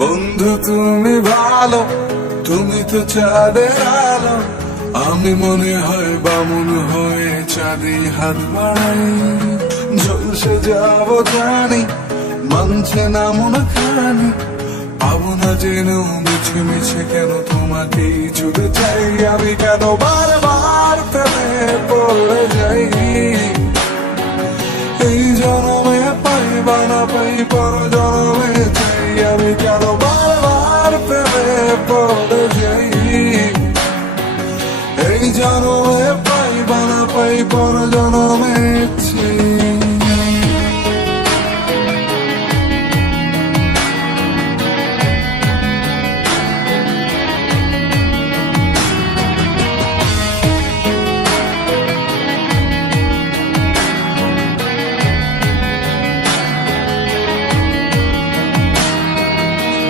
বন্ধু তুমি ভালো, তুমি তো চাঁদের আলো, আমি মনে হয় বামুন হয়ে চাঁদে হাত বাড়াই। ঝলসে যাব জানি, মানছে না মন খানি, পাবো না জেনেও মিছে মিছে কেন তোমাকেই জুড়ে চাই। আমি কেন বারবার প্রেমে পড়ে যাই, এই জনমে পাই বা না পাই পর জনমে চাই। আমি কেন বারবার প্রেমে পড়ে যাই, এই জনমে পাই বা না পাই পর জনমে